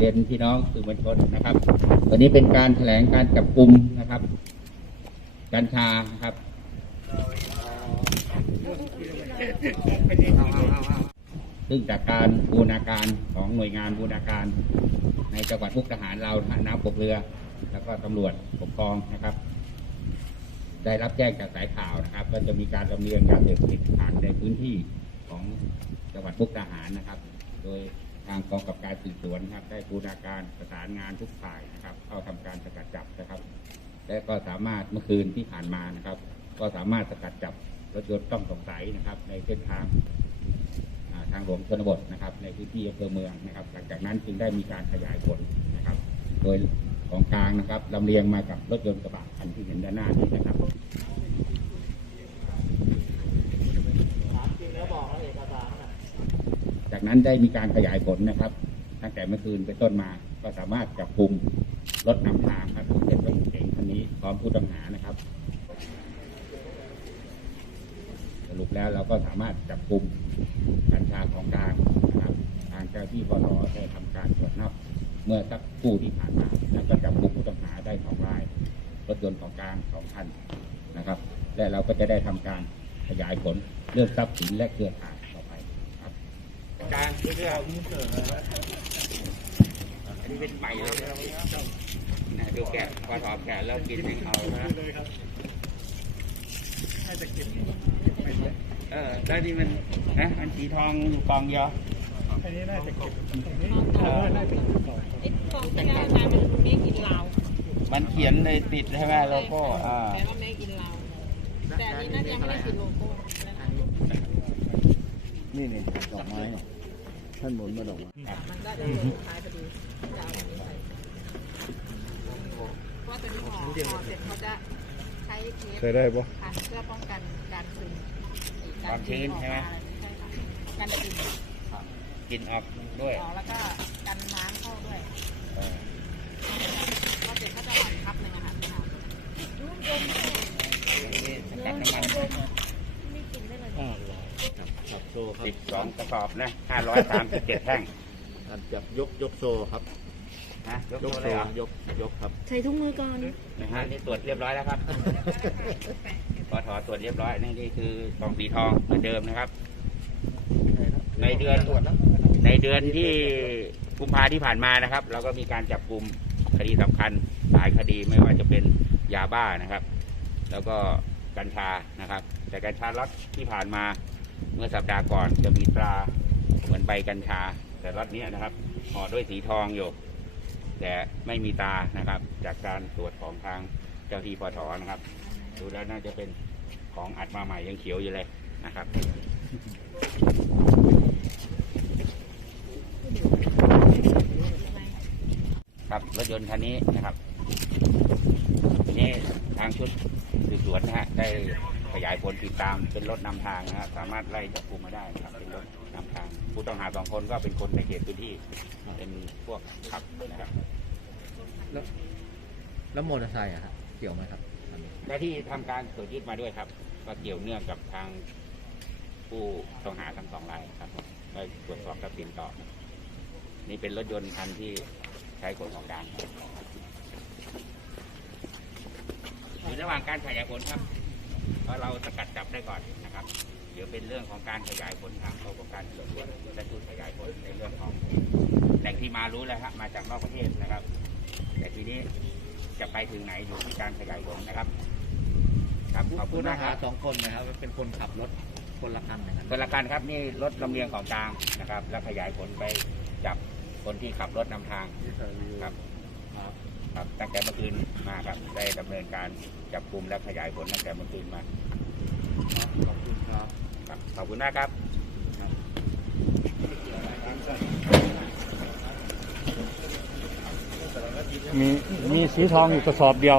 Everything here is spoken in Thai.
รียนพี่น้องสื่อมวลชนนะครับ วันนี้เป็นการแถลงการจับกลุ่มนะครับ กัญชานะครับซึ่งจากการบูรณาการของหน่วยงานบูรณาการ ในจังหวัดมุกดาหารเราหาน้ำปกเรือ แล้วก็ตำรวจปกครองนะครับ ได้รับแจ้งจากสายข่าวนะครับว่าจะมีการลำเลียงยาเสพติดผ่านในพื้นที่ของจังหวัดมุกดาหารนะครับ โดย ทางกองกับการสืบสวนนะครับได้บูรณาการประสานงานทุกฝ่ายนะครับ เข้าทำการสกัดจับนะครับ และก็สามารถเมื่อคืนที่ผ่านมานะครับ ก็สามารถสกัดจับรถยนต์ต้องสงสัยนะครับ ในเส้นทางทางหลวงชนบทนะครับ ในพื้นที่อำเภอเมืองนะครับ หลังจากนั้นจึงได้มีการขยายผลนะครับ โดยของกลางนะครับลำเลียงมากับรถยนต์กระบะคันที่เห็นด้านหน้านี้นะครับ จาก นั้นได้มีการขยายผลนะครับ ตั้งแต่เมื่อคืนเป็นต้นมาก็สามารถจับกลุ่มรถนำทางครับเป็นรถเก๋งคันนี้พร้อมผู้ต้องหานะครับ สรุปแล้วเราก็สามารถจับกลุ่มกัญชาของกลางนะครับทางเจ้าที่ปลได้ทำการตรวจนับ เมื่อสักครู่ที่ผ่านมาแล้วก็จับกลุ่มผู้ต้องหาได้สองรายรถยนต์ของกลางสองคันนะครับ และเราก็จะได้ทำการขยายผลเรื่องทรัพย์สินและเครือข่าย การเรื่องนี้เกิดอันนี้เป็นใหม่เลยนะดูแกะพอถอดแกะแล้วกินให้เขานะเออแล้วนี่มันนะมันสีทองอยู่กองเดียวอันนี้น่าจะเก็บตรงนี้เออน่าจะเก็บต่อไอ้กองที่ได้มาเป็นเมกินลาวมันเขียนในติดใช่ไหมโลโก้อ่าแต่ว่าเมกินลาแต่อันนี้น่าจะไม่ได้ติดโลโก้นี่นี่ดอกไม้ ท่านหมุนมาดอกไม้มันก็จะลงท้ายพอดีจะเอาอันนี้ไปเพราะว่าตัวนี้ห่อห่อเสร็จเขาจะใช้เทปเคยได้ปะพันเพื่อป้องกันการซึมความชื้นใช่ไหม ใช่ค่ะกันซึมกลินออกด้วยออกแล้วก็กันน้ำเข้าด้วยเออพอเสร็จก็จะหวานคับหนึ่งอะค่ะที่เรา นี่สกัดน้ำมัน อ่าจับจับโซ่ครับ สิบสองกระสอบนะห้าร้อยสามสิบเจ็ดแท่งการจับยกยกโซ่ครับนะยกยตัวกเลยโซ่เหรอยกยกครับใช้ทุกมือก่อน นะฮะนี่ตรวจเรียบร้อยแล้วครับพอถอตรวจเรียบร้อยนี่นี่คือกล่องสีทองเหมือนเดิมนะครับ ในเดือนตรวจแล้วในเดือนที่กุมภาที่ผ่านมานะครับ เราก็มีการจับกลุ่มคดีสำคัญหลายคดีไม่ว่าจะเป็นยาบ้านะครับ แล้วก็กัญชานะครับ แต่กัญชาล็อตที่ผ่านมา เมื่อสัปดาห์ก่อนจะมีตราเหมือนใบกัญชา แต่ล็อตเนี้นะครับห่อด้วยสีทองอยู่ แต่ไม่มีตานะครับ จากการตรวจของทางเจ้าที่ปทนะครับ ดูแล้วน่าจะเป็นของอัดมาใหม่ยังเขียวอยู่เลยนะครับครับรถยนต์คันนี้นะครับทีนี้ทางชุดสืบสวนนะฮะได้ ขยายผลติดตามเป็นรถนำทางนะฮะสามารถไล่จับกุมมาได้นะครับเป็นรถนำทาง ผู้ต้องหาสองคนก็เป็นคนในเขตพื้นที่เป็นพวกขับนะครับ แล้วมอเตอร์ไซค์อะครับเกี่ยวไหมครับและที่ทำการตรวจยึดมาด้วยครับ ก็เกี่ยวเนื่องกับทางผู้ต้องหาทั้งสองรายครับได้ตรวจสอบทรัพย์สินต่อ นี่เป็นรถยนต์คันที่ใช้ขนของกลางครับอยู่ระหว่างการขยายผลครับ เพราะเราสกัดจับได้ก่อนนะครับเดี๋ยวเป็นเรื่องของการขยายผลทางกองการสืบสวนและชุดขยายผลในเรื่องของแหล่งที่มารู้แล้วฮะมาจากนอกประเทศนะครับ แต่ทีนี้จะไปถึงไหนอยู่ที่การขยายผลนะครับ ครับขอบคุณนะครับสองคนนะครับเป็นคนขับรถคนละคันนะครับคนละกันครับนี่รถลำเลียงของกลางนะครับ แล้วขยายผลไปจับคนที่ขับรถนำทางครับ ครับ ตั้งแต่เมื่อคืนมาครับได้ดำเนินการจับกลุ่มและขยายผลตั้งแต่เมื่อคืนมาขอบคุณครับครับขอบคุณมากครับมีมีสีทองอยู่กระสอบเดียว